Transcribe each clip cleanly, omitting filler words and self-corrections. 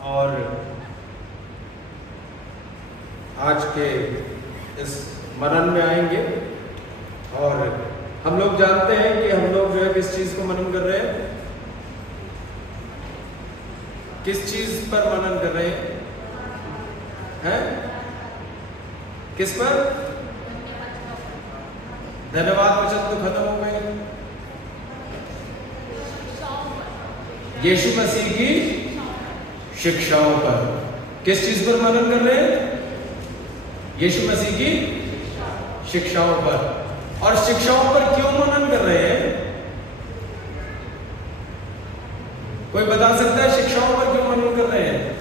और आज के इस मनन में आएंगे। और हम लोग जानते हैं कि हम लोग जो है किस चीज को मनन कर रहे हैं, किस चीज पर मनन कर रहे हैं? किस पर? धन्यवाद वचन तो खत्म हो गए। यीशु मसीह की शिक्षाओं पर। किस चीज पर मनन कर रहे हैं? यीशु मसीह की शिक्षाओं पर। और शिक्षाओं पर क्यों मनन कर रहे हैं? कोई बता सकता है शिक्षाओं पर क्यों मनन कर रहे हैं?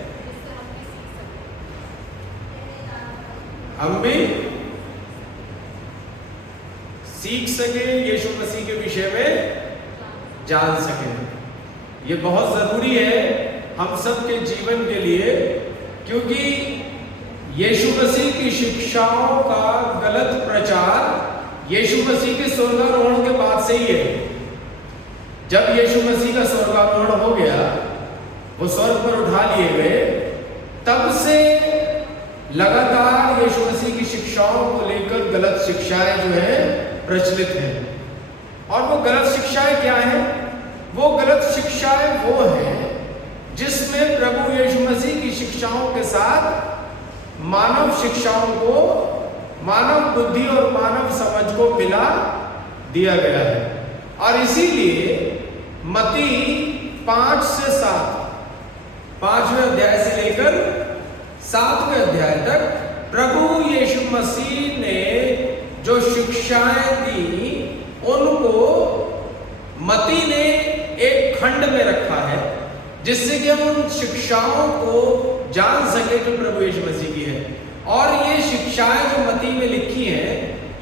हम भी सीख सके, यीशु मसीह के विषय में जान सके। ये बहुत जरूरी है हम सब के जीवन के लिए, क्योंकि यीशु मसीह की शिक्षाओं का गलत प्रचार यीशु मसीह के स्वर्गारोहण के बाद से ही है। जब यीशु मसीह का स्वर्गारोहण हो गया, वो स्वर्ग पर उठा लिए गए, तब से लगातार यीशु मसीह की शिक्षाओं को लेकर गलत शिक्षाएं जो है प्रचलित हैं। और वो गलत शिक्षाएं क्या हैं? वो गलत शिक्षाएं वो हैं जिसमें प्रभु यीशु मसीह की शिक्षाओं के साथ मानव शिक्षाओं को, मानव बुद्धि और मानव समझ को मिला दिया गया है। और इसीलिए मत्ती 5 से 7, 5वें अध्याय से लेकर 7वें अध्याय तक प्रभु यीशु मसीह ने जो शिक्षाएं दी, उनको मत्ती ने एक खंड में रखा है, जिससे कि हम उन शिक्षाओं को जान सके जो प्रभु यीशु मसीह की है। और ये शिक्षाएं जो मत्ती में लिखी हैं,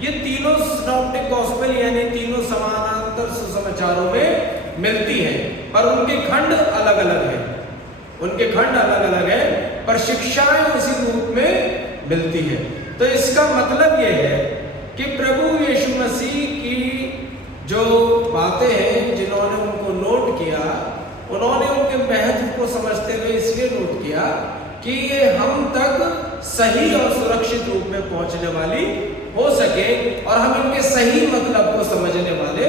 ये तीनों सिनॉप्टिक गॉस्पेल यानी तीनों समानांतर सुसमाचारों में मिलती हैं, पर उनके खंड अलग अलग हैं। उनके खंड अलग अलग हैं, पर शिक्षाएं उसी रूप में मिलती हैं। तो इसका मतलब यह है कि प्रभु यीशु मसीह की जो बातें हैं, जिन्होंने उनको नोट किया, उन्होंने उनके महत्व को समझते हुए इसलिए नोट किया कि ये हम तक सही और सुरक्षित रूप में पहुंचने वाली हो सके और हम इनके सही मतलब को समझने वाले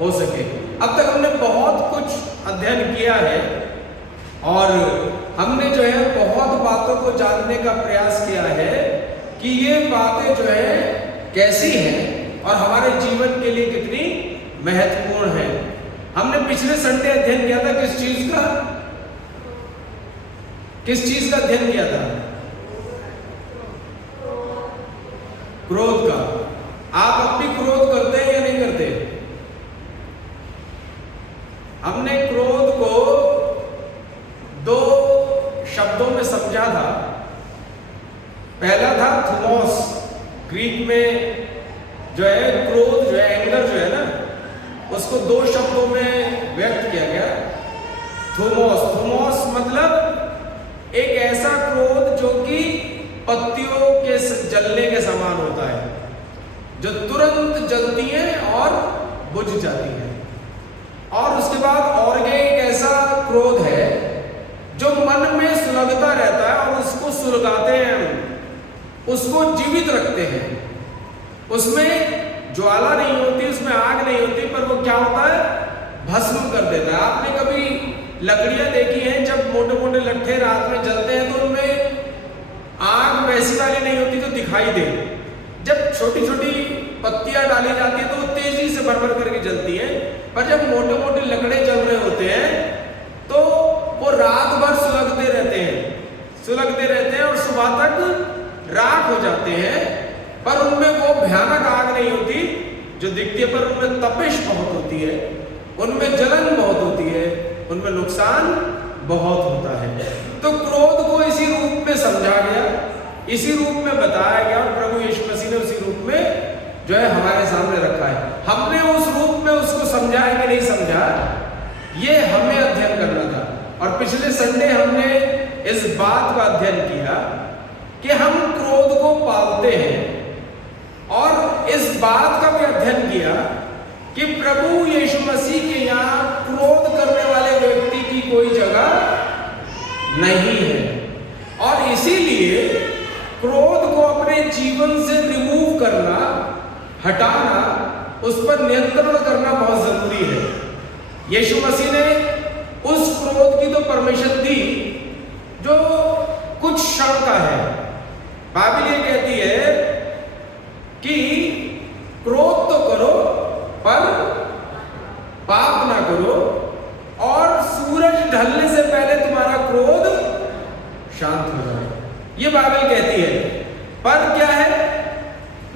हो सके। अब तक हमने बहुत कुछ अध्ययन किया है और हमने जो है बहुत बातों को जानने का प्रयास किया है कि ये बातें जो है कैसी हैं और हमारे जीवन के लिए कितनी महत्वपूर्ण है। हमने पिछले संडे अध्ययन किया था किस चीज का? किस चीज का अध्ययन किया था? क्रोध का। आप अपनी क्रोध करते हैं या नहीं करते? हमने क्रोध को 2 शब्दों में समझा था। पहला था थुमोस। ग्रीक में जो है क्रोध जो है, एंगर जो है ना, उसको 2 शब्दों में व्यक्त किया गया। थुमोस, थुमोस मतलब एक ऐसा क्रोध जो कि पत्तियों के जलने के समान होता है, जो तुरंत जलती हैं और बुझ जाती हैं। और उसके बाद और एक ऐसा क्रोध है जो मन में सुलगता रहता है और उसको सुलगाते हैं, उसको जीवित रखते हैं। उसमें ज्वाला नहीं होती, उसमें आग नहीं होती, पर वो क्या होता है? भस्म कर देता है। आपने कभी लकड़ियां देखी हैं, जब मोटे मोटे लट्ठे रात में जलते हैं तो उनमें आग वैसी वाली नहीं होती जो दिखाई दे। जब छोटी छोटी पत्तियां डाली जाती है तो वो तेजी से भर भर करके जलती है, पर जब मोटे मोटे लकड़े जल रहे होते हैं तो वो रात भर सुलगते रहते हैं और सुबह तक राख हो जाते हैं। पर उनमें वो भयानक आग नहीं होती जो दिखती है, पर उनमें तपिश बहुत होती है, उनमें जलन बहुत होती है, उनमें नुकसान बहुत होता है। तो क्रोध को इसी रूप में समझा गया, इसी रूप में बताया गया और प्रभु यीशु मसीह ने उसी रूप में जो है हमारे सामने रखा है। हमने उस रूप में उसको समझा है कि नहीं समझा, ये हमें अध्ययन करना था। और पिछले संडे हमने इस बात का अध्ययन किया कि हम क्रोध को पालते हैं, और इस बात का भी अध्ययन किया कि प्रभु यीशु मसीह के यहाँ क्रोध करने वाले व्यक्ति की कोई जगह नहीं है। और इसीलिए क्रोध को अपने जीवन से रिमूव करना, हटाना, उस पर नियंत्रण करना बहुत जरूरी है। यीशु मसीह ने उस क्रोध की तो परमिशन दी जो कुछ क्षण का है। बाइबल ये कहती है कि क्रोध तो करो पर पाप ना करो, और सूरज ढलने से पहले तुम्हारा क्रोध शांत हो जाए, ये बाइबल कहती है। पर क्या है,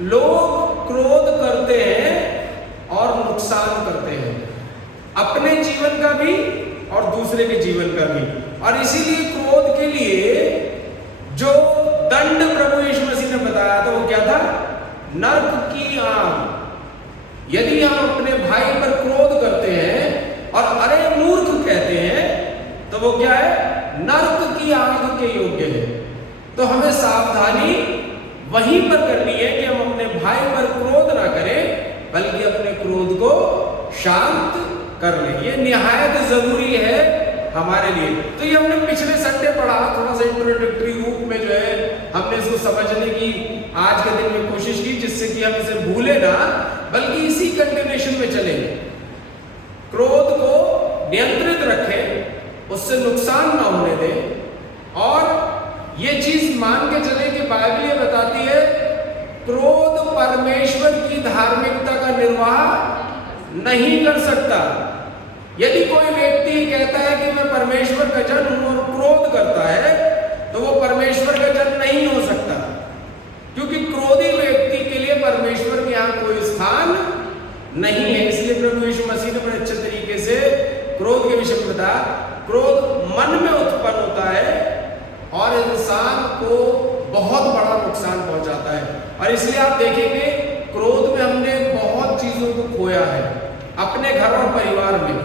लोग क्रोध करते हैं और नुकसान करते हैं, अपने जीवन का भी और दूसरे के जीवन का भी। और इसीलिए क्रोध के लिए जो दंड प्रभु यीशु मसीह ने बताया था वो क्या था, नर्क की आग। यदि हम अपने भाई पर क्रोध करते हैं और अरे मूर्ख कहते हैं, तो वो क्या है, नर्क की आग के योग्य है। तो हमें सावधानी वहीं पर करनी है कि हम अपने भाई पर क्रोध ना करें, बल्कि अपने क्रोध को शांत कर लें। ये निहायत जरूरी है हमारे लिए। तो ये हमने पिछले संडे पढ़ा, थोड़ा सा इंट्रोडक्टरी रूप में जो है हमने इसको समझने की आज के दिन में कोशिश की, जिससे कि हम इसे भूले ना, बल्कि इसी कंटिन्यूएशन में चले। क्रोध को नियंत्रित रखें, उससे नुकसान ना होने दें। और ये चीज मान के चले कि बाइबल ये बताती है क्रोध परमेश्वर की धार्मिकता का निर्वाह नहीं कर सकता। यदि कोई व्यक्ति कहता है कि मैं परमेश्वर का जन हूं और क्रोध करता है, तो वो परमेश्वर का जन नहीं हो सकता, क्योंकि क्रोधी व्यक्ति के लिए परमेश्वर के यहां कोई स्थान नहीं है। इसलिए प्रभु यीशु मसीह ने बड़े अच्छे तरीके से क्रोध के विषय में बताया। क्रोध मन में उत्पन्न होता है और इंसान को बहुत बड़ा नुकसान पहुंचाता है। और इसलिए आप देखेंगे क्रोध में हमने बहुत चीजों को खोया है अपने घर और परिवार में।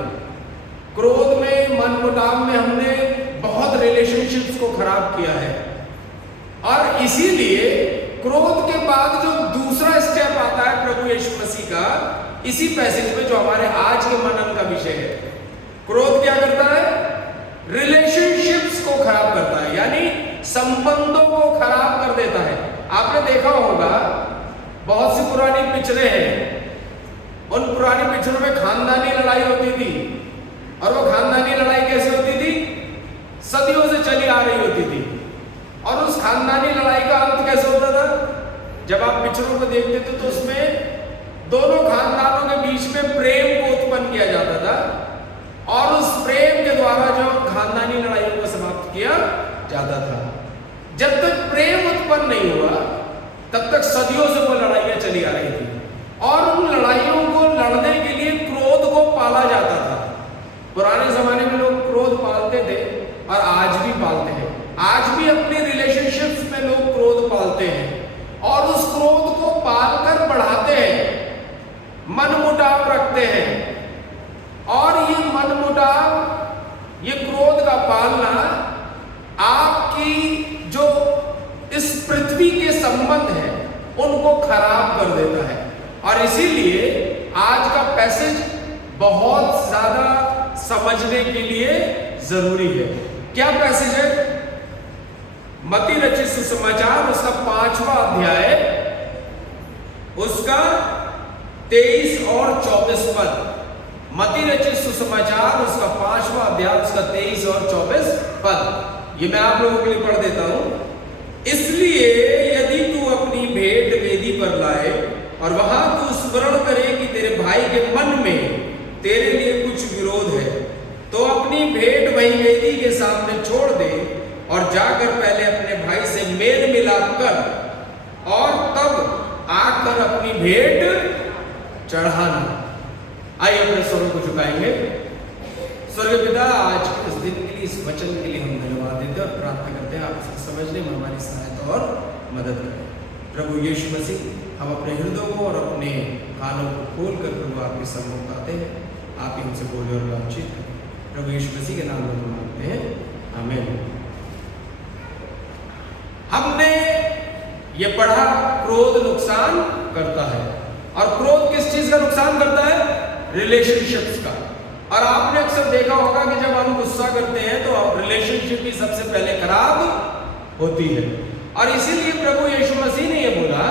क्रोध में, मन मुटाव में हमने बहुत रिलेशनशिप्स को खराब किया है। और इसीलिए क्रोध के बाद जो दूसरा स्टेप आता है प्रभु यीशु मसीह का, इसी पैसेज में जो हमारे आज के मनन का विषय है, क्रोध क्या करता है, रिलेशनशिप्स को खराब करता है, यानी संबंधों को खराब कर देता है। आपने देखा होगा बहुत सी पुरानी पिक्चरें हैं, उन पुरानी पिक्चरों में खानदानी लड़ाई होती थी, और वो खानदानी लड़ाई कैसे होती थी, सदियों से चली आ रही होती थी। और उस खानदानी लड़ाई का अंत कैसे होता था, जब आप पिक्चरों को देखते थे तो उसमें दोनों खानदानों के बीच में प्रेम को उत्पन्न किया जाता था, और उस प्रेम के द्वारा जो खानदानी लड़ाइयों को समाप्त किया जाता था। जब तक प्रेम उत्पन्न नहीं हुआ तब तक सदियों से वो लड़ाइयां चली आ रही थी, और उन लड़ाइयों को लड़ने के लिए क्रोध को पाला जाता था। पुराने जमाने में लोग क्रोध पालते थे और आज भी पालते हैं। आज भी अपने रिलेशनशिप्स में लोग क्रोध पालते हैं और उस क्रोध को पालकर बढ़ाते हैं, मन मुटाव रखते हैं। और ये मन मुटाव, ये क्रोध का पालना आपकी जो इस पृथ्वी के संबंध है उनको खराब कर देता है। और इसीलिए आज का पैसेज बहुत ज्यादा समझने के लिए जरूरी है। क्या पैसेज है? मत्ती रचित सुसमाचार, उसका 5वां अध्याय, उसका 23 और 24 पद। मत्ती रचित सुसमाचार, उसका 5वां अध्याय, उसका 23 और 24 पद। ये मैं आप लोगों के लिए पढ़ देता हूं। इसलिए यदि तू अपनी भेंट वेदी पर लाए और वहां तू स्मरण करे कि तेरे भाई के मन में तेरे लिए कुछ विरोध है, तो अपनी भेंट वही वेदी के सामने छोड़ दे और जाकर पहले अपने भाई से मेल मिलाप कर और तब आकर अपनी भेंट चढ़ाना। आइए अपने स्वरों को झुकाएंगे। स्वर्गीय पिता, आज के इस दिन के लिए, इस वचन के लिए हम धन्यवाद देते हैं और प्रार्थना करते हैं आप इसको समझने में हमारी सहायता और मदद करें। प्रभु यीशु मसीह, हम अपने हृदयों को और अपने कानों को खोल कर प्रभु आपके सम्मुख आते हैं, आप ही हमसे बोले और बातचीत करें। प्रभु यीशु मसीह के नाम में हम मांगते हैं, आमीन। हमने ये पढ़ा, क्रोध नुकसान करता है। और क्रोध किस चीज का नुकसान करता है? रिलेशनशिप्स का। और आपने अक्सर देखा होगा कि जब हम गुस्सा करते हैं तो रिलेशनशिप भी सबसे पहले खराब होती है। और इसीलिए प्रभु यीशु मसीह ने यह बोला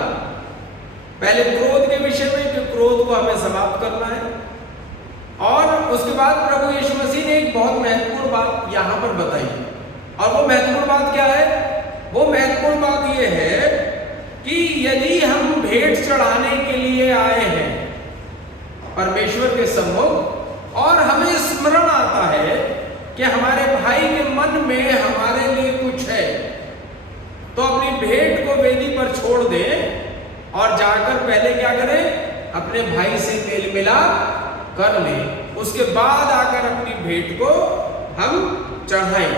पहले क्रोध के विषय में कि क्रोध को हमें समाप्त करना है, और उसके बाद प्रभु यीशु मसीह ने एक बहुत महत्वपूर्ण बात यहां पर बताई। और वो महत्वपूर्ण बात क्या है? वो महत्वपूर्ण बात यह है कि यदि हम भेंट चढ़ाने के लिए आए हैं परमेश्वर के सम्मुख और हमें स्मरण आता है कि हमारे भाई के मन में हमारे लिए कुछ है, तो अपनी भेंट को वेदी पर छोड़ दें और जाकर पहले क्या करें? अपने भाई से मेल मिलाप कर लें, उसके बाद आकर अपनी भेंट को हम चढ़ाएं।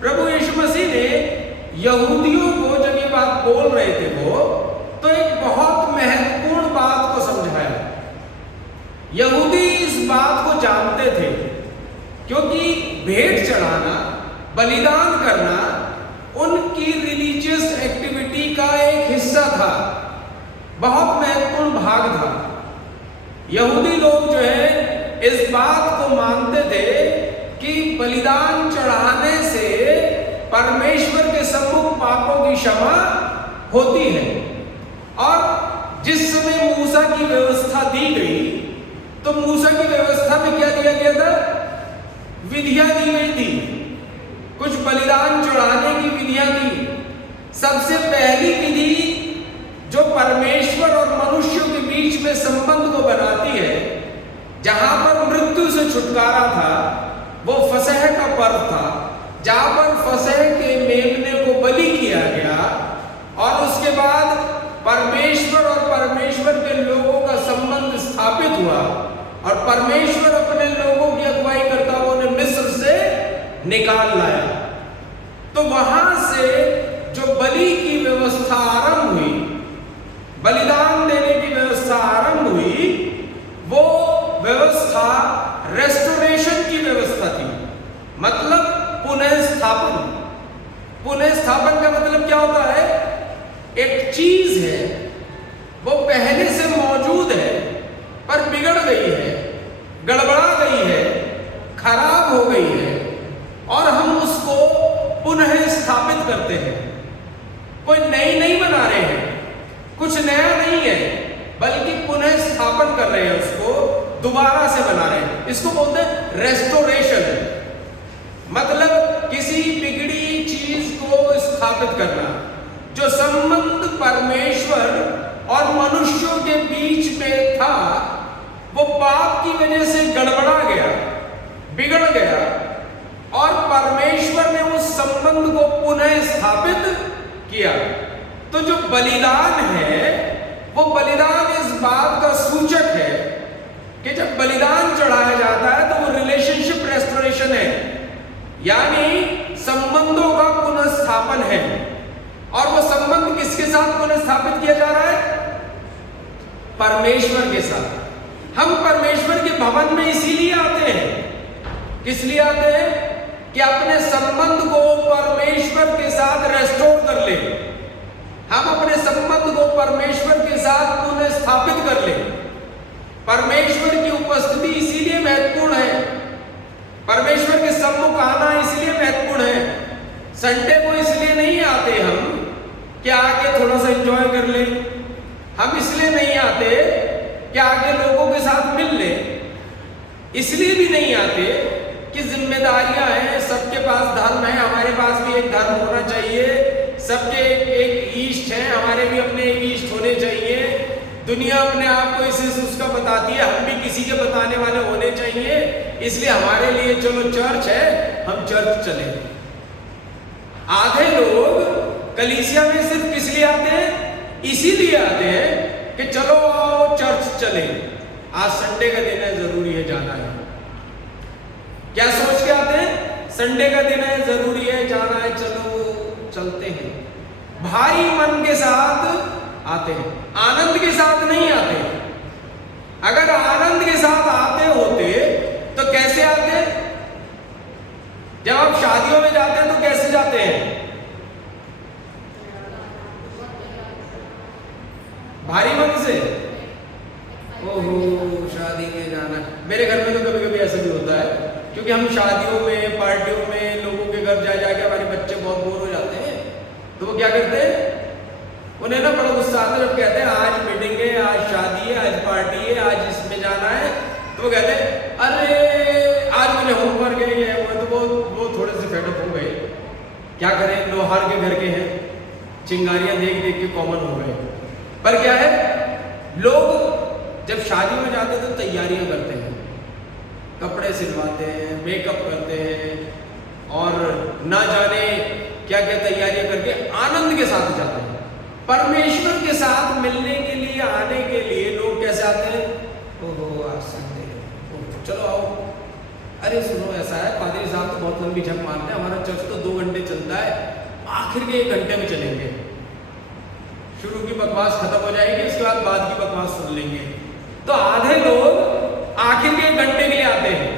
प्रभु यीशु मसीह ने यहूदियों को जब ये बात बोल रहे थे वो, तो एक बहुत महत्वपूर्ण बात को समझाया। यहूदी इस बात को जानते थे क्योंकि भेंट चढ़ाना, बलिदान करना उनकी रिलीजियस एक्टिविटी का एक हिस्सा था, बहुत महत्वपूर्ण भाग था। यहूदी लोग जो है इस बात को मानते थे कि बलिदान चढ़ाने से परमेश्वर के सम्मुख पापों की क्षमा होती है। और जिस समय मूसा की व्यवस्था दी गई तो मूसा की व्यवस्था में क्या दिया गया था? विधियां दी गई थी, कुछ बलिदान चढ़ाने की विधियां थी। सबसे पहली विधि जो परमेश्वर और मनुष्यों के बीच में संबंध को बनाती है, जहां पर मृत्यु से छुटकारा था, वो फसह का पर्व था, जहां पर फसह के मेमने को बलि किया गया और उसके बाद परमेश्वर और परमेश्वर के लोगों का संबंध स्थापित हुआ और परमेश्वर अपने लोगों की अगुवाई करता हुआ उन्हें मिस्र से निकाल लाया। तो वहां से जो बलि की व्यवस्था आरंभ हुई, बलिदान देने की व्यवस्था आरंभ हुई, वो व्यवस्था रेस्टोरेशन की व्यवस्था थी, मतलब पुनः स्थापन। पुनः स्थापन का मतलब क्या होता है? एक चीज है वो पहले से मौजूद है पर बिगड़ गई है, गड़बड़ा गई है, खराब हो गई है और हम उसको पुनः स्थापित करते हैं। कोई नई नहीं बना रहे हैं, कुछ नया नहीं है, बल्कि पुनः स्थापन कर रहे हैं, उसको दोबारा से बना रहे हैं। इसको बोलते हैं रेस्टोरेशन, मतलब किसी बिगड़ी चीज को स्थापित करना। जो संबंध परमेश्वर और मनुष्यों के बीच में था वो पाप की वजह से गड़बड़ा गया, बिगड़ गया और परमेश्वर ने उस संबंध को पुनः स्थापित किया। तो जो बलिदान है वो बलिदान इस बात का सूचक है कि जब बलिदान चढ़ाया जाता है तो वो रिलेशनशिप रेस्टोरेशन है, यानी संबंधों का पुनर्स्थापन है। और वो संबंध किसके साथ पुनः स्थापित किया जा रहा है? परमेश्वर के साथ। हम परमेश्वर के भवन में इसीलिए आते हैं। किस लिए आते हैं? कि अपने संबंध को परमेश्वर के साथ रेस्टोर कर ले, हम अपने संबंध को परमेश्वर के साथ पुनः स्थापित कर ले। परमेश्वर की उपस्थिति इसीलिए महत्वपूर्ण है, परमेश्वर के सम्मुख आना इसलिए महत्वपूर्ण है। संडे को इसलिए नहीं आते हम कि आके थोड़ा सा एंजॉय कर ले, हम इसलिए नहीं आते कि आके लोगों के साथ मिल ले, इसलिए भी नहीं आते कि जिम्मेदारियां हैं, सबके पास धर्म है, हमारे पास भी एक धर्म होना चाहिए, सबके एक ईष्ट है, हमारे भी अपने एक ईष्ट होने चाहिए। दुनिया अपने आप को इस उसका बताती है, हम भी किसी के बताने वाले होने चाहिए, इसलिए हमारे लिए चलो चर्च है, हम चर्च चले। आधे लोग कलीसिया में सिर्फ किस लिए आते हैं? इसीलिए आते हैं कि चलो आओ चर्च चले, आज संडे का दिन है, जरूरी है जाना है। क्या सोच के आते हैं? संडे का दिन है, जरूरी है जाना है, चलो चलते हैं। भारी मन के साथ आते हैं, आनंद के साथ नहीं आते। अगर आनंद के साथ आते होते तो कैसे आते? जब आप शादियों में जाते हैं तो कैसे जाते हैं? भारी मन से। ओहो शादी में जाना, मेरे घर में तो कभी कभी ऐसा भी क्योंकि हम शादियों में, पार्टियों में लोगों के घर जा जाके हमारे बच्चे बहुत बोर हो जाते हैं, तो वो क्या करते हैं, उन्हें ना बड़ा गुस्सा आता है जब कहते हैं आज मीटिंग है, आज शादी है, आज पार्टी है, आज इसमें जाना है, तो वो कहते हैं अरे आज मुझे होमवर्क है, तो वो थोड़े से फेडअप हो गए। क्या करें, लोहार के घर के हैं, चिंगारियां देख देख के कॉमन हो गए। पर क्या है, लोग जब शादी में जाते हैं तो तैयारियां करते हैं, कपड़े सिलवाते हैं, मेकअप करते हैं और ना जाने क्या क्या तैयारियां करके आनंद के साथ जाते हैं। परमेश्वर के साथ मिलने के लिए, आने के लिए लोग कैसे आते हैं, ओहो आज संडे, चलो आओ, अरे सुनो ऐसा है पादरी साहब तो बहुत लंबी झक मारते हैं, हमारा चर्च तो 2 घंटे चलता है, आखिर के 1 घंटे में चलेंगे, शुरू की बकवास खत्म हो जाएगी, इसके बाद की बकवास सुन लेंगे। तो आधे लोग आखिर के 1 घंटे के लिए आते हैं।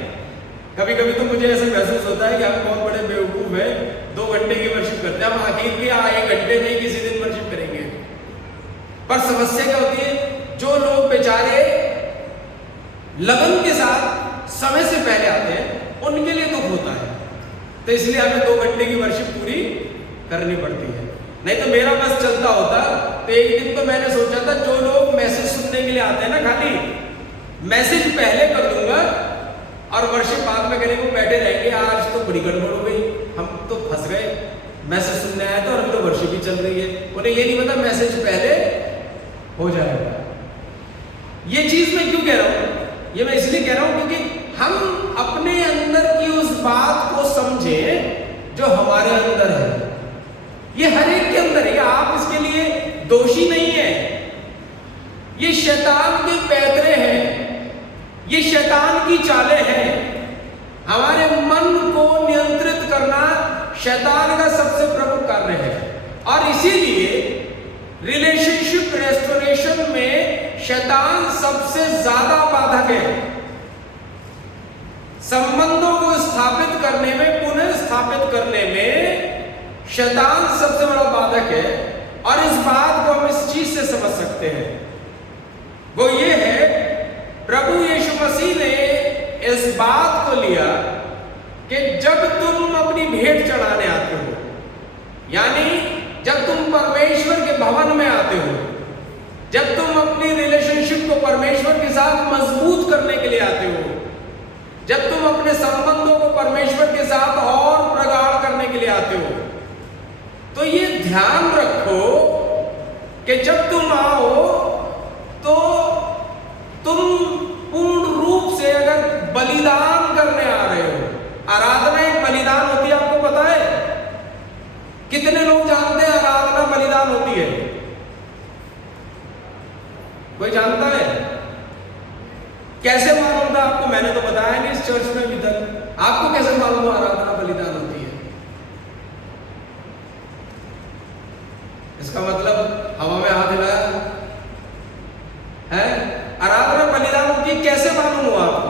कभी कभी तो मुझे ऐसा महसूस होता है कि हम बहुत बड़े बेवकूफ हैं, 2 घंटे की वर्शिप करते हैं, हम आखिर के 1 घंटे में किसी दिन वर्शिप करेंगे। पर समस्या क्या होती है, जो लोग बेचारे लगन के साथ समय से पहले आते हैं उनके लिए दुख होता है, तो इसलिए हमें 2 घंटे की वर्शिप पूरी करनी पड़ती है। नहीं तो मेरा बस चलता होता तो एक दिन तो मैंने सोचा था जो लोग मैसेज सुनने के लिए आते हैं ना, खाली मैसेज पहले कर दूंगा और वर्शिप बाद में करेंगे, वो बैठे रहेंगे, आज तो बड़ी गड़बड़ हो गई, हम तो फंस गए, मैसेज सुनने आए थे और अभी तो वर्शिप ही चल रही है, उन्हें ये नहीं पता मैसेज पहले हो जाएगा। ये चीज मैं क्यों कह रहा हूं, ये मैं इसलिए कह रहा हूं क्योंकि हम अपने अंदर की उस बात को समझें जो हमारे अंदर है। ये हर एक के अंदर है, आप इसके लिए दोषी नहीं है, ये शैतान के पैतरे हैं, ये शैतान की चालें हैं। हमारे मन को नियंत्रित करना शैतान का सबसे प्रमुख कार्य है, और इसीलिए रिलेशनशिप रेस्टोरेशन में शैतान सबसे ज्यादा बाधक है। संबंधों को स्थापित करने में, पुनः स्थापित करने में शैतान सबसे बड़ा बाधक है, और इस बात को हम इस चीज से समझ सकते हैं, वो ये है प्रभु यीशु मसीह ने इस बात को लिया कि जब तुम अपनी भेंट चढ़ाने आते हो, यानी जब तुम परमेश्वर के भवन में आते हो, जब तुम अपनी रिलेशनशिप को परमेश्वर के साथ मजबूत करने के लिए आते हो, जब तुम अपने संबंधों को परमेश्वर के साथ और प्रगाढ़ करने के लिए आते हो, तो ये ध्यान रखो कि जब तुम आओ तो तुम पूर्ण रूप से अगर बलिदान करने आ रहे हो, आराधना एक बलिदान होती है, आपको पता है? कितने लोग जानते हैं आराधना बलिदान होती है? कोई जानता है? कैसे मालूम था आपको? मैंने तो बताया नहीं इस चर्च में अभी तक, आपको कैसे मालूम हो आराधना बलिदान होती है? इसका मतलब हवा में हाथ हिलाया है, आराधना बलिदान होती है, कैसे मालूम हुआ आपको?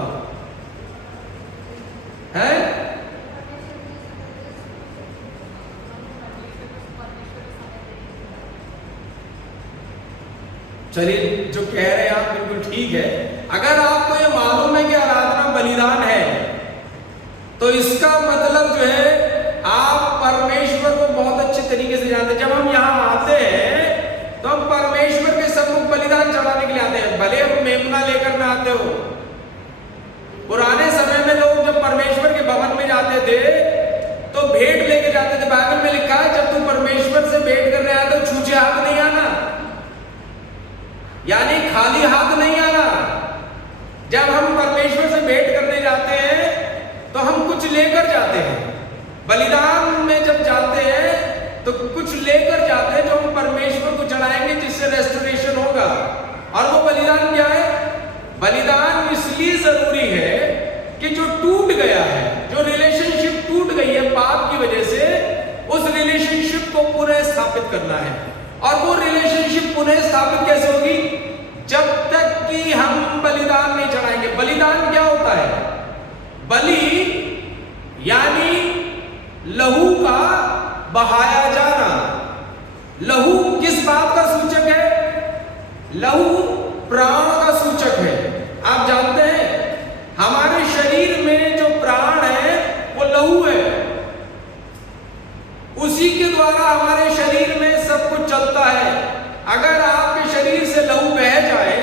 है? चलिए, जो कह रहे हैं आप बिल्कुल ठीक है। अगर आपको ये मालूम है कि आराधना बलिदान है, तो इसका मतलब जो है आप परमेश्वर को बहुत अच्छे तरीके से जानते हैं। जब हम यहाँ आते हैं तो हम परमेश्वर के सम्मुख बलिदान चढ़ाने के लिए आते हैं, भले हम मेमना लेकर ना आते हो। पुराने समय में लोग जब परमेश्वर के भवन में जाते थे तो भेंट लेके जाते थे। बाइबल में लिखा है जब तुम परमेश्वर से भेंट करने आए तो छूछे हाथ नहीं आना, यानी खाली हाथ नहीं आना। जब हम परमेश्वर से भेंट करने जाते हैं तो हम कुछ लेकर जाते हैं। बलिदान में जब जाते हैं तो कुछ लेकर जाते हैं जो हम परमेश्वर को चढ़ाएंगे, जिससे रेस्टोरेशन होगा। और वो बलिदान क्या है? बलिदान इसलिए जरूरी है कि जो टूट गया है, जो रिलेशनशिप टूट गई है पाप की वजह से, उस रिलेशनशिप को पुनः स्थापित करना है। और वो रिलेशनशिप पुनः स्थापित कैसे होगी? जब तक कि हम बलिदान नहीं चढ़ाएंगे। बलिदान क्या होता है? बलि यानी लहू का बहाया जाना। लहू किस बात का सूचक है? लहू प्राण का सूचक है। आप जानते हैं हमारे शरीर में जो प्राण है उसी के द्वारा हमारे शरीर में सब कुछ चलता है। अगर आपके शरीर से लहू बह जाए,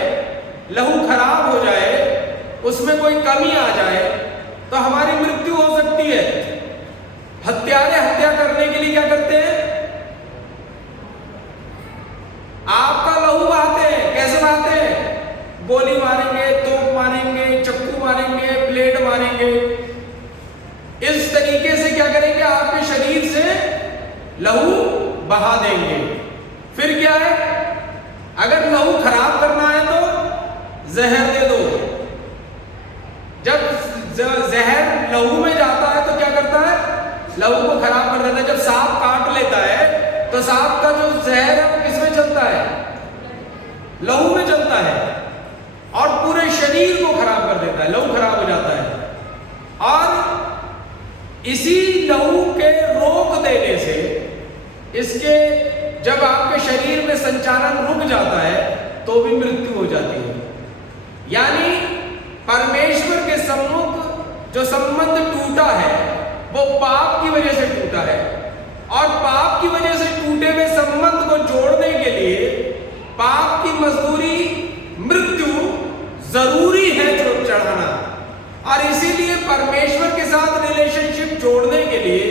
लहू खराब हो जाए, उसमें कोई कमी आ जाए तो हमारी मृत्यु हो सकती है। हत्यारे हत्या करने के लिए क्या करते हैं? आपका लहू बहाते हैं। कैसे बहाते हैं? गोली मारेंगे, तोप मारेंगे, चक्कू मारेंगे, ब्लेड मारेंगे। इस तरीके से क्या करेंगे? आपके शरीर से लहू बहा देंगे। फिर क्या है? अगर लहू खराब करना है तो जहर दे दो। जब जहर लहू में जाता है तो क्या करता है? लहू को खराब कर देता है। जब सांप काट लेता है तो सांप का जो जहर है वो किसमें चलता है? लहू में चलता है और पूरे शरीर को खराब कर देता है। लहू खराब हो जाता है और इसी लहू के रोक देने से, इसके जब आपके शरीर में संचालन रुक जाता है तो भी मृत्यु हो जाती है। यानी परमेश्वर के सम्मुख जो संबंध टूटा है वो पाप की वजह से टूटा है और पाप की वजह से टूटे हुए संबंध को जोड़ने के लिए पाप की मजदूरी मृत्यु जरूरी है चढ़ाना। और इसीलिए परमेश्वर के साथ रिलेशनशिप जोड़ने के लिए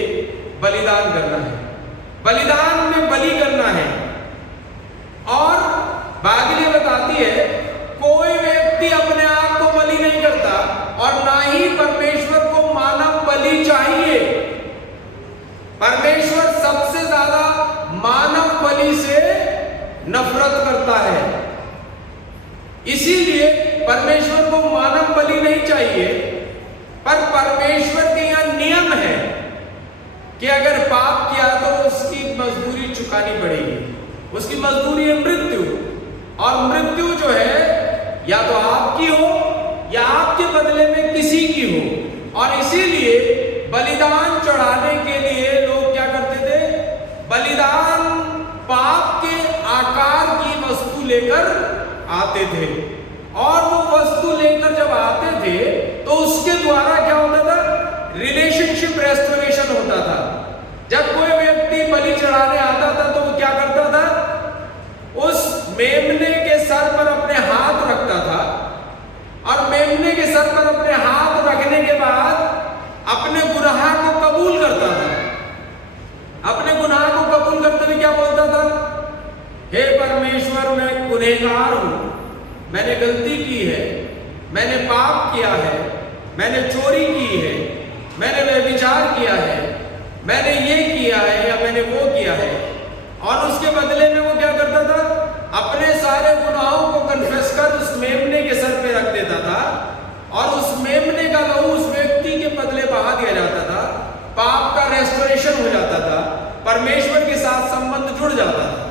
बलिदान करना है, बलिदान में बलि करना है। और बाइबल बताती है कोई व्यक्ति अपने आप को बलि नहीं करता और ना ही परमेश्वर को मानव बलि चाहिए। परमेश्वर सबसे ज्यादा मानव बलि से नफरत करता है। इसीलिए परमेश्वर को मानव बलि नहीं चाहिए। पर परमेश्वर के यहां नियम है कि अगर पाप किया तो उसकी मजदूरी चुकानी पड़ेगी। उसकी मजदूरी है मृत्यु, और मृत्यु जो है या तो आपकी हो या आपके बदले में किसी की हो। और इसीलिए बलिदान चढ़ाने के लिए लोग क्या करते थे? बलिदान पाप के आकार की वस्तु लेकर आते थे और वो वस्तु लेकर जब आते थे तो उसके द्वारा क्या होता था? रिलेशनशिप रेस्टोरेशन होता था। जब कोई व्यक्ति बलि चढ़ाने आता था तो वो क्या करता था? उस मेमने के सर पर अपने हाथ रखता था और मेमने के सर पर अपने हाथ रखने के बाद अपने गुनाह को कबूल करता था। अपने गुनाह को कबूल करते हुए क्या बोलता था? हे परमेश्वर, मैं गुनहगार हूं, मैंने गलती की है, मैंने पाप किया है, मैंने चोरी की है, मैंने व्यभिचार किया है, मैंने ये किया है या मैंने वो किया है। और उसके बदले में वो क्या करता था? अपने सारे गुनाहों को कन्फेस कर उस मेमने के सर पे रख देता था और उस मेमने का लहू उस व्यक्ति के बदले बहा दिया जाता था। पाप का रेस्टोरेशन हो जाता था, परमेश्वर के साथ संबंध जुड़ जाता था।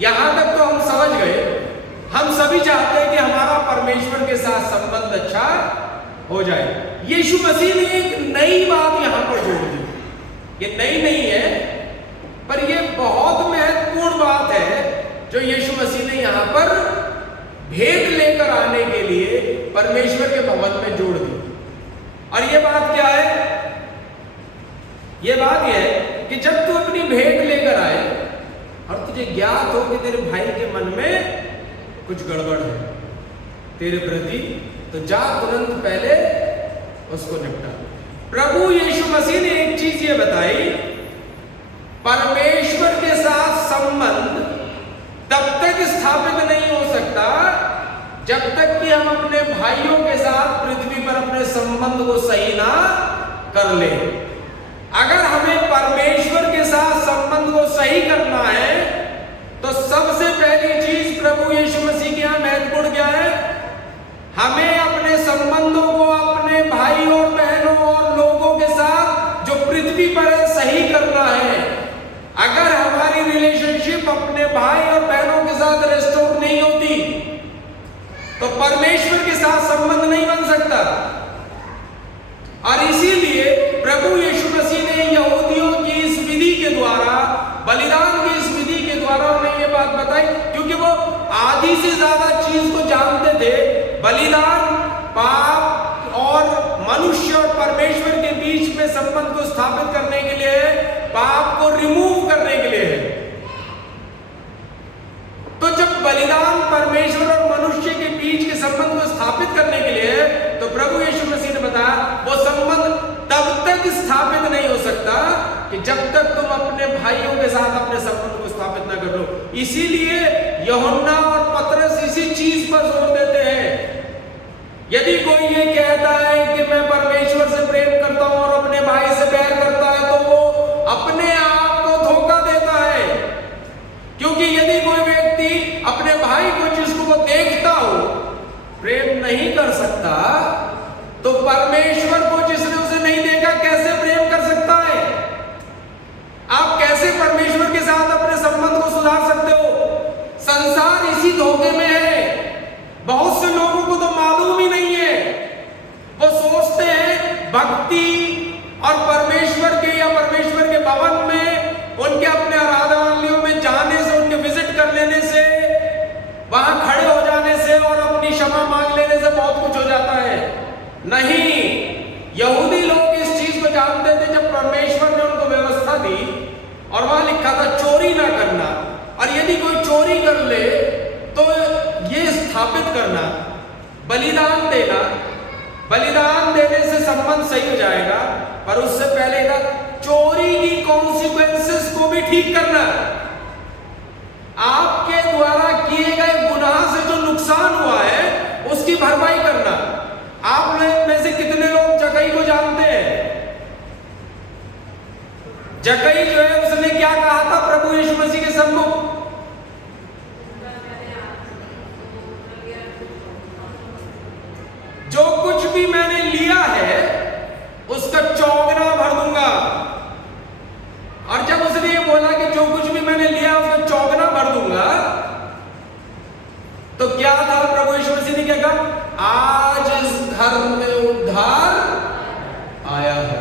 यहां तक तो हम समझ गए। हम सभी चाहते हैं कि हमारा परमेश्वर के साथ संबंध अच्छा हो जाए। यीशु मसीह ने एक नई बात यहां पर जोड़ दी। ये नई नहीं है, पर ये बहुत महत्वपूर्ण बात है जो यीशु मसीह ने यहां पर भेंट लेकर आने के लिए परमेश्वर के भवन में जोड़ दी। और ये बात क्या है? ये बात यह है कि जब तू अपनी भेंट लेकर आए और तुझे ज्ञात हो कि तेरे भाई के मन में कुछ गड़बड़ है तेरे प्रति, तो जा तुरंत पहले उसको निपटा। प्रभु यीशु मसीह ने एक चीज ये बताई, परमेश्वर के साथ संबंध तब तक स्थापित नहीं हो सकता जब तक कि हम अपने भाइयों के साथ पृथ्वी पर अपने संबंध को सही ना कर ले। अगर हमें परमेश्वर के साथ संबंध को सही करना है तो सबसे पहली चीज प्रभु यीशु मसीह के यहां महत्वपूर्ण क्या है? हमें अपने संबंधों को अपने भाई और बहनों और लोगों के साथ जो पृथ्वी पर है सही करना है। अगर हमारी रिलेशनशिप अपने भाई और बहनों के साथ रेस्टोर नहीं होती तो परमेश्वर के साथ संबंध नहीं बन सकता। और इसीलिए प्रभु यीशु मसीह ने यहूदियों की इस विधि के द्वारा, बलिदान की इस विधि के द्वारा उन्हें ये बात बताई, क्योंकि वो आधी से ज्यादा चीज को जानते थे। बलिदान पाप और मनुष्य और परमेश्वर के बीच में संबंध को स्थापित करने के लिए, पाप को रिमूव करने के लिए है। तो जब बलिदान परमेश्वर और मनुष्य के बीच के संबंध को स्थापित करने के लिए है, तो प्रभु यीशु मसीह ने बताया वो संबंध तब तक स्थापित नहीं हो सकता कि जब तक तुम अपने भाइयों के साथ अपने संबंध को स्थापित ना कर लो। इसीलिए यूहन्ना और पतरस इसी चीज पर जोर देते हैं। यदि कोई ये कहता है कि मैं परमेश्वर से प्रेम करता हूं और अपने भाई से बैर करता है, तो वो अपने आप को धोखा देता है। क्योंकि यदि कोई व्यक्ति अपने भाई को जिसको वो देखता हो प्रेम नहीं कर सकता, तो परमेश्वर को जिसने उसे नहीं देखा कैसे प्रेम कर सकता है? आप कैसे परमेश्वर के साथ अपने संबंध को सुधार सकते हो? संसार इसी धोखे में है। बहुत से लोगों को तो मालूम ही नहीं है। वो सोचते हैं भक्ति और परमेश्वर के या परमेश्वर के भवन में उनके अपने आराधनालयों में जाने से, उनके विजिट कर लेने से, वहां खड़े हो जाने से और अपनी क्षमा मांग लेने से बहुत कुछ हो जाता है। नहीं, यहूदी लोग इस चीज को जानते थे। जब परमेश्वर ने उनको व्यवस्था दी और वहां लिखा था चोरी ना करना, और यदि कोई चोरी कर ले तो ये स्थापित करना, बलिदान देना, बलिदान देने से संबंध सही हो जाएगा। पर उससे पहले था चोरी की कॉन्सिक्वेंसेस को भी ठीक करना। आपके द्वारा किए गए गुनाह से जो नुकसान हुआ है उसकी भरपाई करना। आप में से कितने लोग जकई को जानते हैं? जकई जो है उसने क्या कहा था प्रभु यीशु मसीह के सम्मुख? जो कुछ भी मैंने लिया है उसका चौगुना भर दूंगा। और जब उसने ये बोला कि जो कुछ भी मैंने लिया उसका चौगुना भर दूंगा, तो क्या था प्रभु यीशु मसीह ने क्या कहा? आज इस घर में उद्धार आया है।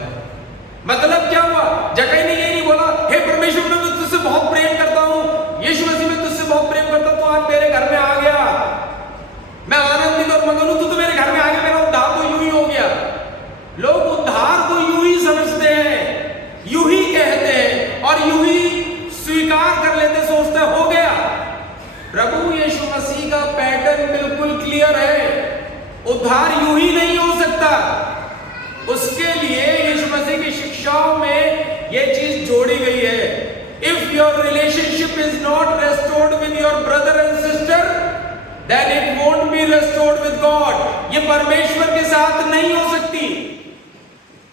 मतलब क्या हुआ? जकई ने ये नहीं बोला हे परमेश्वर मैं तुझसे बहुत प्रेम करता हूं, यीशु मसीह मैं तुझसे बहुत प्रेम करता हूं, तो आज मेरे घर में आ गया, मैं आनंदित और मगन हूं, तो मेरे घर में आ गया, मेरा उद्धार तो यूं ही हो गया। लोग उद्धार को यूं ही समझते हैं, यूं ही कहते हैं और यूं ही स्वीकार कर लेते, सोचते हो गया। प्रभु यीशु मसीह का पैटर्न बिल्कुल क्लियर है। उद्धार यूं ही नहीं हो सकता। उसके लिए यीशु मसीह की शिक्षाओं में यह चीज जोड़ी गई है। If your relationship is not restored with your brother and sister, then it won't be restored with God. ये परमेश्वर के साथ नहीं हो सकती।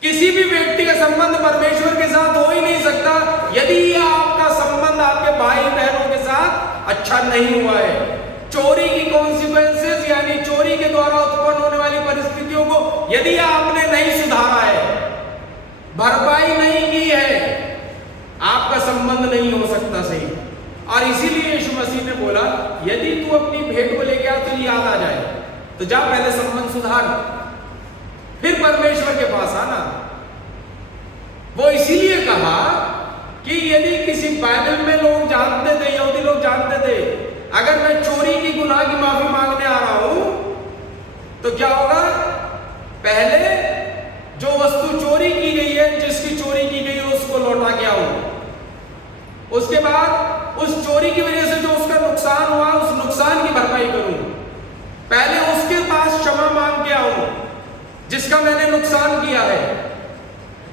किसी भी व्यक्ति का संबंध परमेश्वर के साथ हो ही नहीं सकता यदि आपका संबंध आपके भाई बहनों के साथ अच्छा नहीं हुआ है। चोरी की कॉन्सिक्वेंसेस यानी चोरी के द्वारा उत्पन्न होने वाली परिस्थितियों को यदि आपने नहीं सुधारा है, भरपाई नहीं की है, आपका संबंध नहीं हो सकता सही। और इसीलिए यीशु मसीह ने बोला यदि तू अपनी भेंट को लेके आ तो याद आ जाए, तो जा पहले संबंध सुधार, फिर परमेश्वर के पास आना। वो इसीलिए कहा कि यदि किसी बाइबल में लोग जानते थे, यहूदी लोग जानते थे, अगर मैं चोरी की गुनाह की माफी मांगने आ रहा हूं तो क्या होगा? पहले जो वस्तु चोरी की गई है, जिसकी चोरी की गई है, उसको लौटा के आऊं। उसके बाद उस चोरी की वजह से जो उसका नुकसान हुआ उस नुकसान की भरपाई करूं। पहले उसके पास क्षमा मांग के आऊं जिसका मैंने नुकसान किया है,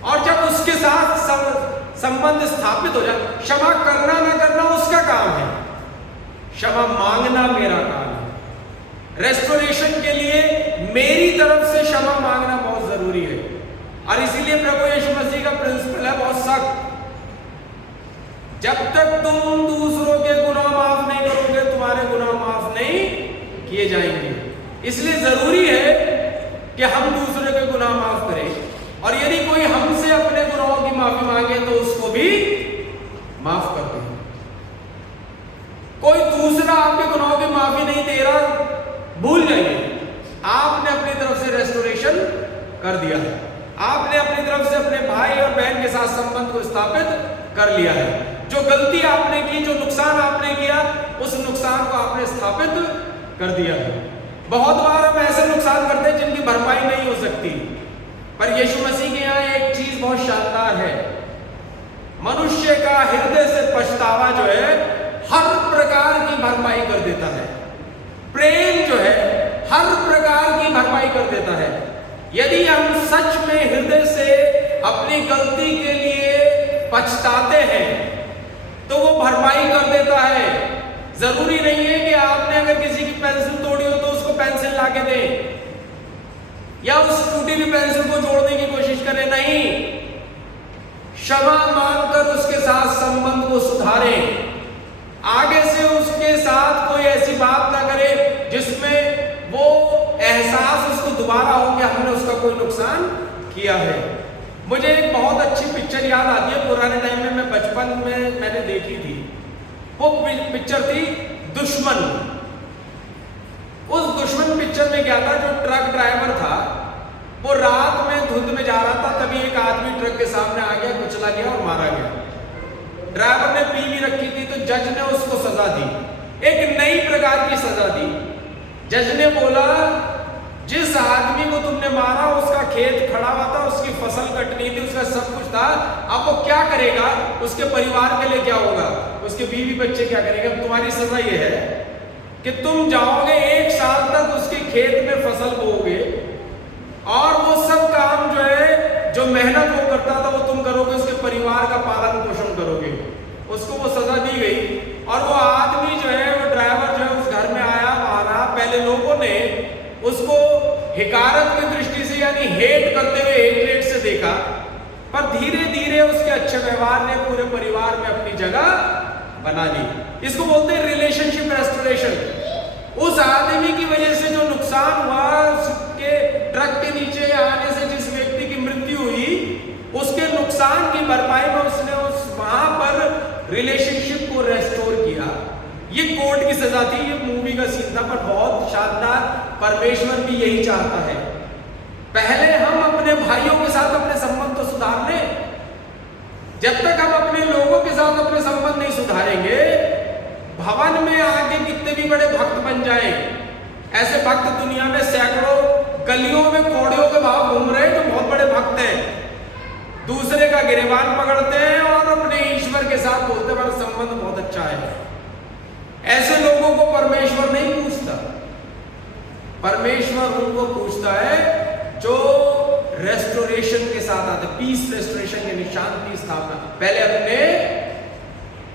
और जब उसके साथ संबंध स्थापित हो जाए, क्षमा करना ना करना उसका काम है, क्षमा मांगना मेरा काम है। रेस्टोरेशन के लिए मेरी तरफ से क्षमा मांगना बहुत जरूरी है। और इसीलिए प्रभु यीशु मसीह का प्रिंसिपल है बहुत सख्त, जब तक तुम दूसरों के गुनाह माफ नहीं करोगे तुम्हारे गुनाह माफ नहीं किए जाएंगे। इसलिए जरूरी है कि हम दूसरे के गुनाह माफ करें, और यदि कोई हमसे अपने गुनाहों की माफी मांगे तो उसको भी माफ कर दें। कोई दूसरा आपके गुनाहों की माफी नहीं दे रहा, भूल जाइए, आपने अपनी तरफ से रेस्टोरेशन कर दिया है, आपने अपनी तरफ से अपने भाई और बहन के साथ संबंध को स्थापित कर लिया है। जो गलती आपने की, जो नुकसान आपने किया, उस नुकसान को आपने स्थापित कर दिया है। बहुत बार हम ऐसे नुकसान करते हैं जिनकी भरपाई नहीं हो सकती, पर यीशु मसीह के यहाँ एक चीज बहुत शानदार है। मनुष्य का हृदय से पछतावा जो है हर प्रकार की भरपाई कर देता है। प्रेम जो है हर प्रकार की भरपाई कर देता है। यदि हम सच में हृदय से अपनी गलती के लिए पछताते हैं तो वो भरपाई कर देता है। जरूरी नहीं है कि आपने अगर किसी की पेंसिल तोड़ी हो तो उसको पेंसिल लाके दें या उस टूटी हुई पेंसिल को जोड़ने की कोशिश करें, नहीं, क्षमा मांगकर उसके साथ संबंध को सुधारें। आगे से उसके साथ कोई ऐसी बात ना करे जिसमें वो एहसास उसको दोबारा हो कि हमने उसका कोई नुकसान किया है। मुझे एक बहुत अच्छी पिक्चर याद आती है, पुराने टाइम में मैं बचपन में मैंने देखी थी। वो पिक्चर थी दुश्मन। उस दुश्मन पिक्चर में क्या था, जो ट्रक ड्राइवर था वो रात में धुंध में जा रहा था, तभी एक आदमी ट्रक के सामने आ गया, कुचला गया और मारा गया। ड्राइवर ने पी भी रखी थी तो जज ने उसको सजा दी, एक नई प्रकार की सजा दी। जज ने बोला जिस आदमी को तुमने मारा उसका खेत खड़ा हुआ था, उसकी फसल कटनी थी, उसका सब कुछ था, अब वो क्या करेगा, उसके परिवार के लिए क्या होगा, उसके बीवी बच्चे क्या करेंगे। अब तुम्हारी सजा ये है कि तुम जाओगे 1 साल तक उसके खेत में फसल बोओगे और वो सब काम जो है, जो मेहनत वो करता था वो तुम करोगे, उसके परिवार का पालन पोषण करोगे। उसको वो सजा दी गई और वो आदमी जो है, वो ड्राइवर जो है उस घर में आया, मारा। पहले लोगों ने उसको हिकारत की दृष्टि से यानी हेट करते हुए हेटरेट से देखा, पर धीरे धीरे उसके अच्छे व्यवहार ने पूरे परिवार में अपनी जगह बना ली। इसको बोलते हैं रिलेशनशिप रेस्टोरेशन। उस आदमी की वजह से जो नुकसान हुआ, उसके ट्रक के नीचे आने से जिस व्यक्ति की मृत्यु हुई, उसके नुकसान की भरपाई में उसने वहां पर रिलेशनशिप को रेस्टोर किया। ये कोर्ट की सजा थी, ये मूवी का सीन था, पर बहुत शानदार। परमेश्वर भी यही चाहता है, पहले हम अपने भाइयों के साथ अपने संबंध तो सुधार लें। जब तक हम अपने लोगों के साथ अपने संबंध नहीं सुधारेंगे, भवन में आके कितने भी बड़े भक्त बन जाएं, ऐसे भक्त दुनिया में सैकड़ों गलियों में कौड़ियों के भाव घूम रहे हैं जो बहुत बड़े भक्त हैं, दूसरे का गिरेबान पकड़ते हैं और अपने ईश्वर के साथ बोलते हैं हमारा संबंध बहुत अच्छा है। ऐसे लोगों को परमेश्वर नहीं पूछता, परमेश्वर उनको पूछता है जो रेस्टोरेशन के साथ आते, पीस रेस्टोरेशन यानी शांति की स्थापना। पहले अपने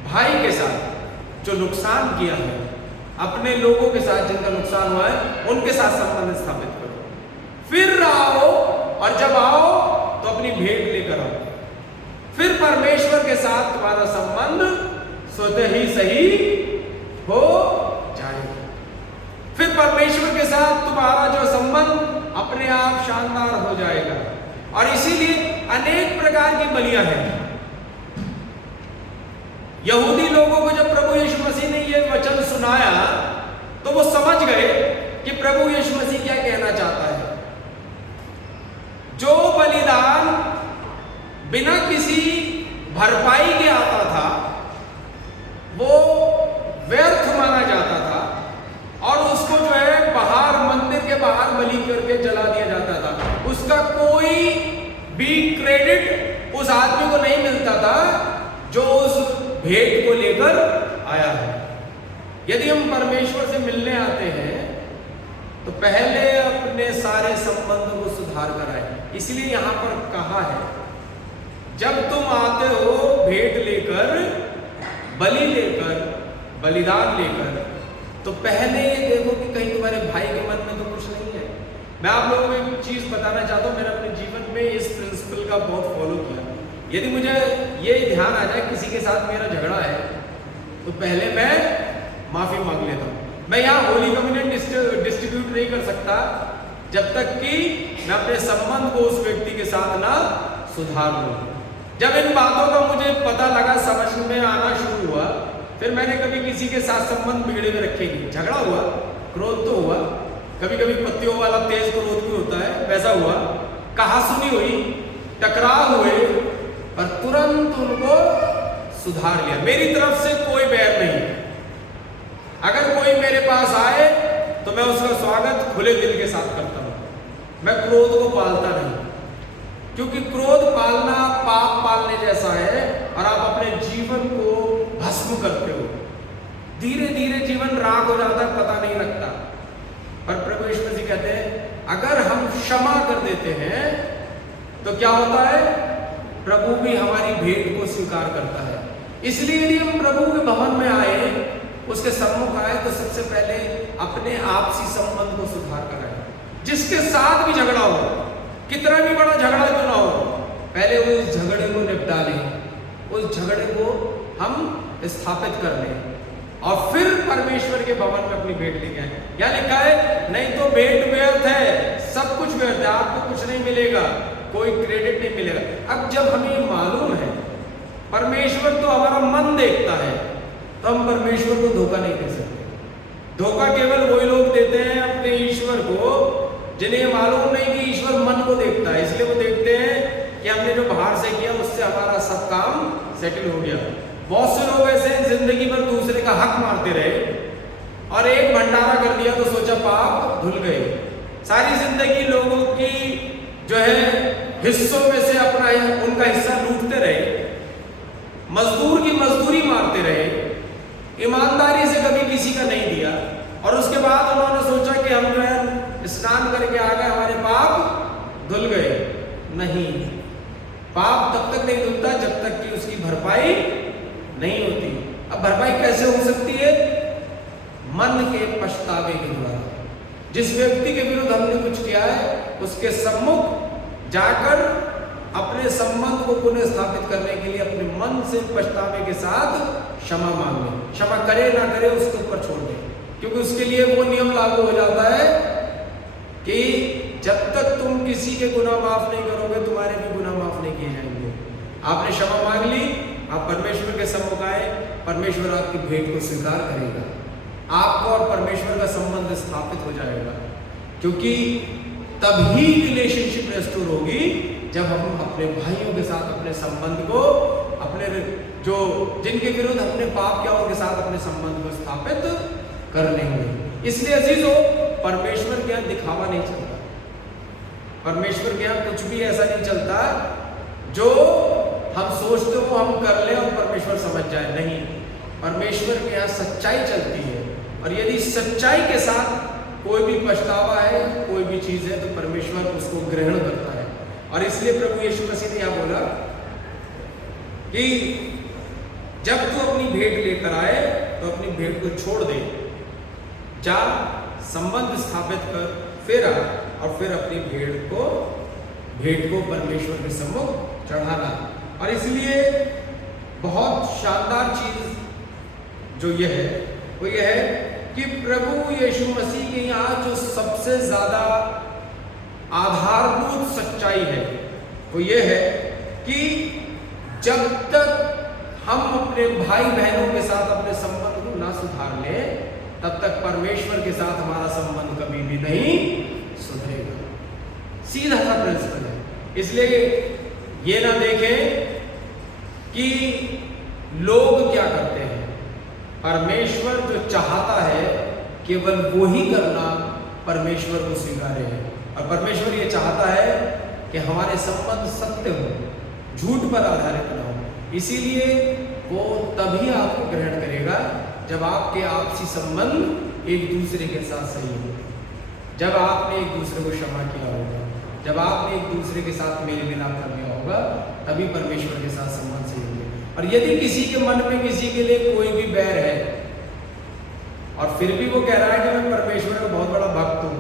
भाई के साथ जो नुकसान किया है, अपने लोगों के साथ जिनका नुकसान हुआ है, उनके साथ संबंध स्थापित करो, फिर आओ, और जब आओ तो अपनी भेंट लेकर आओ, फिर परमेश्वर के साथ तुम्हारा संबंध स्वतः ही सही हो जाएगा। फिर परमेश्वर के साथ तुम्हारा जो संबंध अपने आप शानदार हो जाएगा। और इसीलिए अनेक प्रकार की बलियां हैं। यहूदी लोगों को जब प्रभु यीशु मसीह ने यह वचन सुनाया तो वो समझ गए कि प्रभु यीशु मसीह क्या कहना चाहता है। जो बलिदान बिना किसी भरपाई के आता था वो व्यर्थ माना जाता था और उसको जो है बाहर, मंदिर के बाहर बलि करके जला दिया जाता था। उसका कोई भी क्रेडिट उस आदमी को नहीं मिलता था जो उस भेंट को लेकर आया है। यदि हम परमेश्वर से मिलने आते हैं तो पहले अपने सारे संबंधों को सुधार कर आए। इसलिए यहां पर कहा है, जब तुम आते हो भेंट लेकर, बलि लेकर, बलिदान लेकर, तो पहले ये देखो कि कहीं तुम्हारे भाई के मन में तो कुछ नहीं है। मैं आप लोगों को एक चीज बताना चाहता हूं, मैंने अपने जीवन में इस प्रिंसिपल का बहुत फॉलो किया। यदि मुझे ये ध्यान आ जाए किसी के साथ मेरा झगड़ा है तो पहले मैं माफी मांग लेता हूं। मैं यहाँ होली कम्युनियन डिस्ट्रीब्यूट नहीं कर सकता जब तक कि मैं अपने संबंध को उस व्यक्ति के साथ ना सुधार लूं। जब इन बातों का मुझे पता लगा, समझ में आना शुरू हुआ, फिर मैंने कभी किसी के साथ संबंध बिगड़े में रखे नहीं। झगड़ा हुआ, क्रोध तो हुआ, कभी कभी पत्तियों वाला तेज क्रोध भी होता है, वैसा हुआ, कहासुनी हुई, टकराव हुए, पर तुरंत उनको सुधार लिया। मेरी तरफ से कोई बैर नहीं। अगर कोई मेरे पास आए तो मैं उसका स्वागत खुले दिल के साथ करता हूं। मैं क्रोध को पालता नहीं, क्योंकि क्रोध पालना पाप पालने जैसा है। और आप अपने जीवन को भस्म करते हो। धीरे धीरे जीवन राख हो जाता है, पता नहीं लगता। पर प्रभु यीशु मसीह कहते हैं अगर हम क्षमा कर देते हैं तो क्या होता है, प्रभु भी हमारी भेंट को स्वीकार करता है। इसलिए यदि हम प्रभु के भवन में आए, उसके सम्मुख आए, तो सबसे पहले अपने आपसी संबंध को सुधार कर आए। जिसके साथ भी झगड़ा हो, कितना भी बड़ा झगड़ा क्यों ना हो, पहले उस झगड़े को निपटा लें, उस झगड़े को हम स्थापित कर लें और फिर परमेश्वर के भवन में अपनी भेंट लेके आए। क्या लिखा है, नहीं तो भेंट व्यर्थ है, सब कुछ व्यर्थ है, आपको कुछ नहीं मिलेगा, कोई क्रेडिट नहीं मिलेगा। अब जब हमें मालूम है परमेश्वर तो हमारा मन देखता है, तो हम परमेश्वर को धोखा नहीं दे सकते। धोखा केवल वही लोग देते हैं अपने ईश्वर को जिन्हें मालूम नहीं कि ईश्वर मन को देखता है। इसलिए वो देखते हैं कि हमने जो बाहर से किया उससे हमारा सब काम सेटल हो गया। बहुत से लोग ऐसे जिंदगी भर दूसरे का हक मारते रहे और एक भंडारा कर दिया तो सोचा पाप धुल गए। सारी जिंदगी लोगों की जो है हिस्सों में से अपना उनका हिस्सा लूटते रहे, मजदूर की मजदूरी मारते रहे, ईमानदारी से कभी किसी का नहीं दिया, और उसके बाद उन्होंने सोचा कि हम जो है स्नान करके आ गए, हमारे पाप धुल गए। नहीं, पाप तब तक नहीं धुलता जब तक कि उसकी भरपाई नहीं होती। अब भरपाई कैसे हो सकती है? मन के पछतावे के द्वारा। जिस व्यक्ति के विरुद्ध हमने कुछ किया है उसके सम्मुख जाकर अपने संबंध को पुनः स्थापित करने के लिए अपने मन से पछतावे के साथ क्षमा मांगे। क्षमा करे ना करे उसके ऊपर छोड़ दे, क्योंकि उसके लिए वो नियम लागू हो जाता है कि जब तक तुम किसी के गुनाह माफ नहीं करोगे तुम्हारे भी गुनाह माफ नहीं किए जाएंगे। आपने क्षमा मांग ली, आप परमेश्वर के सम्मुख आए, परमेश्वर आपकी भेंट को स्वीकार करेगा, आपको और परमेश्वर का संबंध स्थापित हो जाएगा। क्योंकि तभी रिलेशनशिप रेस्टोर होगी जब हम अपने भाइयों के साथ अपने संबंध को, अपने जो जिनके विरुद्ध हमने पाप किया उनके साथ अपने संबंध को स्थापित कर लेंगे। इसलिए अजीजों, परमेश्वर के यहाँ दिखावा नहीं चलता, परमेश्वर के यहाँ कुछ भी ऐसा नहीं चलता जो हम सोचते हो हम कर लें और परमेश्वर समझ जाए। नहीं, परमेश्वर के यहाँ सच्चाई चलती है, और यदि सच्चाई के साथ कोई भी पछतावा है, कोई भी चीज है, तो परमेश्वर उसको ग्रहण करता है। और इसलिए प्रभु यीशु मसीह ने यह बोला कि जब तू अपनी भेंट लेकर आए तो अपनी भेंट को छोड़ दे, जा संबंध स्थापित कर, फिर आ और फिर अपनी भेंट को परमेश्वर के सम्मुख चढ़ाना। और इसलिए बहुत शानदार चीज जो यह है वो यह है कि प्रभु यीशु मसीह के यहाँ जो सबसे ज्यादा आधारभूत सच्चाई है वो ये है कि जब तक हम अपने भाई बहनों के साथ अपने संबंध को ना सुधार लें तब तक परमेश्वर के साथ हमारा संबंध कभी भी नहीं सुधरेगा। सीधा सा प्रिंसिपल है। इसलिए ये ना देखें कि लोग क्या करते हैं, परमेश्वर जो चाहता है केवल वो ही करना परमेश्वर को स्वीकार्य है। और परमेश्वर ये चाहता है कि हमारे संबंध सत्य हो, झूठ पर आधारित न हो। इसीलिए वो तभी आपको ग्रहण करेगा जब आपके आपसी संबंध एक दूसरे के साथ सही हो, जब आपने एक दूसरे को क्षमा किया होगा, जब आपने एक दूसरे के साथ मेल मिलाप कर लिया होगा, तभी परमेश्वर के साथ संबंध सही होंगे। और यदि किसी के मन में किसी के लिए कोई भी बैर है और फिर भी वो कह रहा है कि मैं परमेश्वर का बहुत बड़ा भक्त हूं,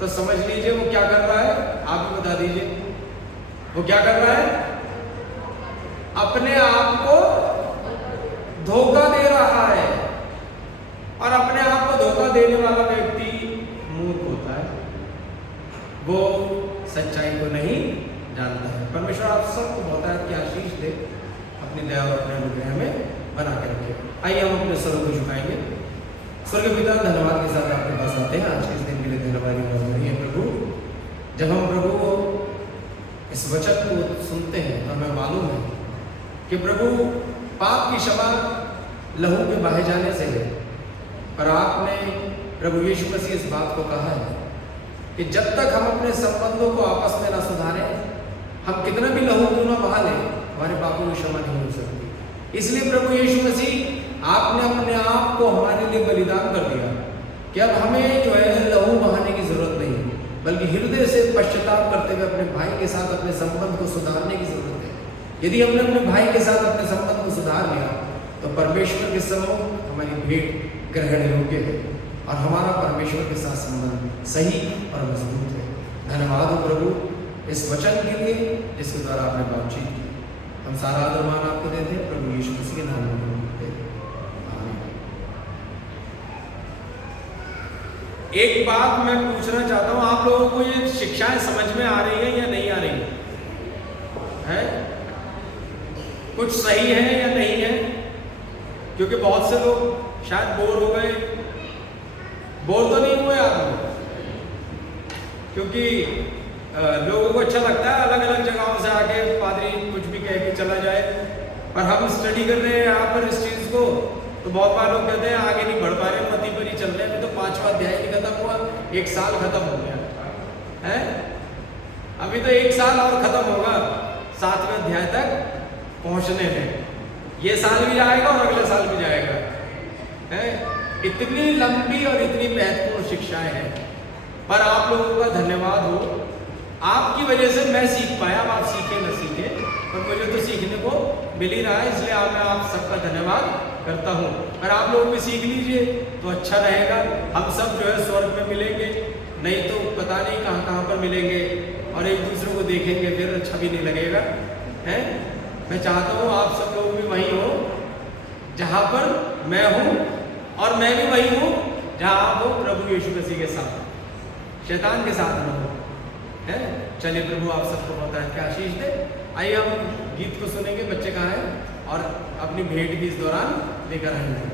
तो समझ लीजिए वो क्या कर रहा है, आप ही बता दीजिए वो क्या कर रहा है, अपने आप को धोखा दे रहा है। और अपने आप को धोखा देने वाला व्यक्ति मूर्ख होता है, वो सच्चाई को नहीं जानता है। परमेश्वर आप सबको बहुत की आशीष दे, अपनी दया और अपने अनुग्रह में बना के रखे। आइए हम अपने स्वरों को झुकाएंगे। स्वर्ग पिता, धन्यवाद के साथ आपके पास आते हैं आज के इस दिन के लिए। धन्यवाद है प्रभु, जब हम प्रभु इस वचन को सुनते हैं तो हमें मालूम है कि प्रभु पाप की क्षमा लहू के बहे जाने से है। पर आपने प्रभु यीशु मसीह इस बात को कहा है कि जब तक हम अपने संबंधों को आपस में ना सुधारें, हम कितना भी लहू क्यों ना बहा लें, हमारे पापों की क्षमा नहीं हो सकती। इसलिए प्रभु यीशु मसीह आपने अपने आप को हमारे लिए बलिदान कर दिया कि अब हमें जो है लहू बहाने की जरूरत नहीं, बल्कि हृदय से पश्चाताप करते हुए अपने भाई के साथ अपने संबंध को सुधारने की जरूरत है। यदि हमने अपने भाई के साथ अपने संबंध को सुधार लिया तो परमेश्वर के सम्मुख हमारी भेंट ग्रहण योग्य है और हमारा परमेश्वर के साथ संबंध सही और मजबूत है। धन्यवाद हो प्रभु इस वचन के लिए जिसके द्वारा आपने बातचीत की। हम सारा आदर मान आपको देते हैं प्रभु यीशु मसीह के नाम में मांगते हैं, आमीन। एक बात मैं पूछना चाहता हूं, आप लोगों को ये शिक्षाएं समझ में आ रही है या नहीं आ रही है? कुछ सही है या नहीं है? क्योंकि बहुत से लोग शायद बोर हो गए। बोर तो नहीं हुए आप लोग? क्योंकि लोगों को अच्छा लगता है अलग अलग जगहों से आके पादरी कुछ भी कह के चला जाए, पर हम स्टडी कर रहे हैं यहाँ पर इस चीज़ को, तो बहुत बार लोग कहते हैं आगे नहीं बढ़ पा रहे, मती पर ही चल रहे हैं। अभी तो 5वां अध्याय नहीं खत्म हुआ, 1 साल खत्म हो गया है। अभी तो 1 साल और खत्म होगा 7वें अध्याय तक पहुंचने में। ये साल भी जाएगा और अगले साल भी जाएगा है। इतनी लंबी और इतनी महत्वपूर्ण शिक्षाएं हैं, पर आप लोगों का धन्यवाद हो, आपकी वजह से मैं सीख पाया। अब आप सीखे न सीखे, पर मुझे तो सीखने को मिल ही रहा है, इसलिए मैं आप सबका धन्यवाद करता हूँ। पर आप लोग भी सीख लीजिए तो अच्छा रहेगा। हम सब जो है स्वर्ग में मिलेंगे, नहीं तो पता नहीं कहाँ कहाँ पर मिलेंगे और एक दूसरे को देखेंगे फिर अच्छा भी नहीं लगेगा है। मैं चाहता हूँ आप सब लोग भी वहीं हो जहाँ पर मैं हूँ, और मैं भी वही हूँ जहाँ आप हो प्रभु यीशु मसीह के साथ, शैतान के साथ न हो है। चलिए प्रभु आप सबको बहुत क्या आशीष दे। आइए हम गीत को सुनेंगे। बच्चे कहाँ हैं और अपनी भेंट भी इस दौरान लेकर आएंगे।